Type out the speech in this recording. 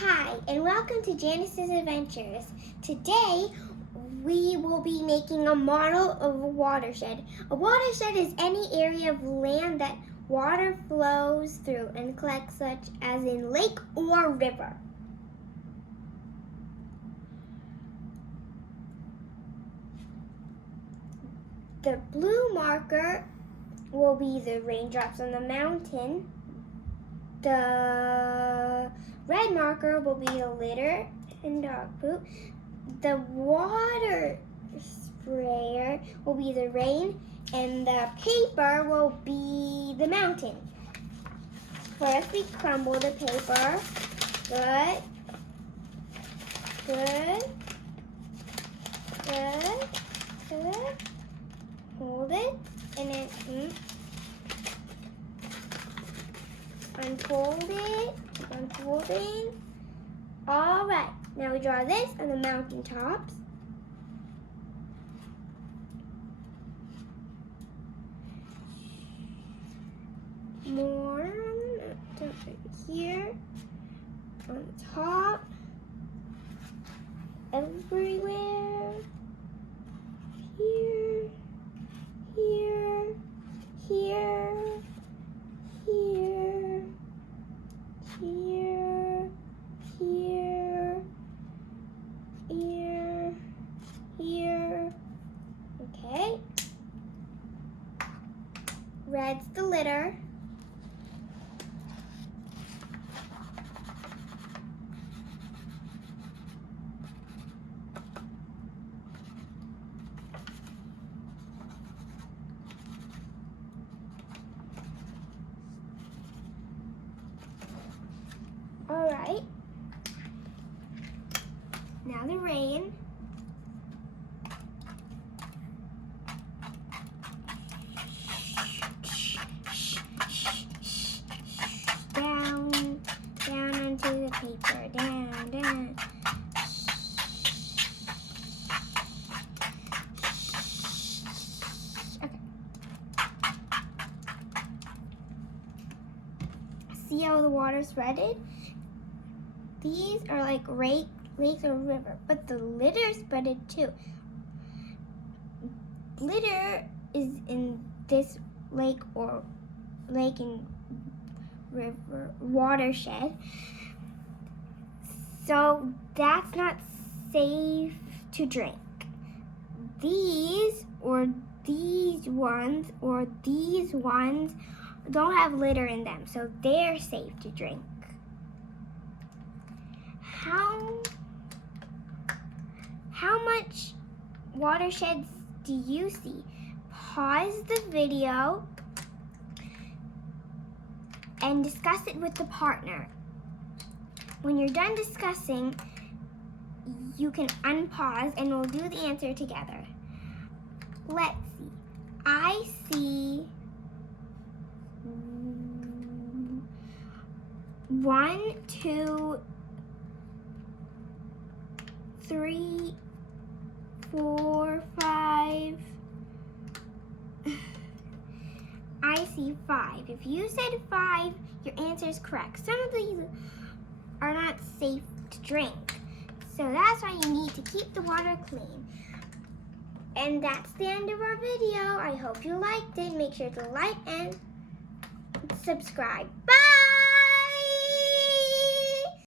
Hi, and welcome to Janice's Adventures. Today, we will be making a model of a watershed. A watershed is any area of land that water flows through and collects, such as in lake or river. The blue marker will be the raindrops on the mountain. The red marker will be the litter and dog poop. The water sprayer will be the rain, and the paper will be the mountain. First, we crumble the paper. Good. Good. Good. Good. Hold it, and then unfold it. Unfolding. All right. Now we draw this on the mountain tops. More here on the top. Everywhere. Here. Here. Here. Here. Here. Here. Here. Here. Okay. Red's the litter. All right. Now the rain. Down, down onto the paper. Down, down. Okay. See how the water's threaded? These are like lakes or river, but the litter's spreaded too. Litter is in this lake and river watershed. So that's not safe to drink. These ones don't have litter in them, so they're safe to drink. How much watersheds do you see? Pause the video and discuss it with the partner. When you're done discussing, you can unpause and we'll do the answer together. Let's see. I see 1, 2, 3, 4, 5. I see 5. If you said 5, your answer is correct. Some of these are not safe to drink. So that's why you need to keep the water clean. And that's the end of our video. I hope you liked it. Make sure to like and subscribe. Bye!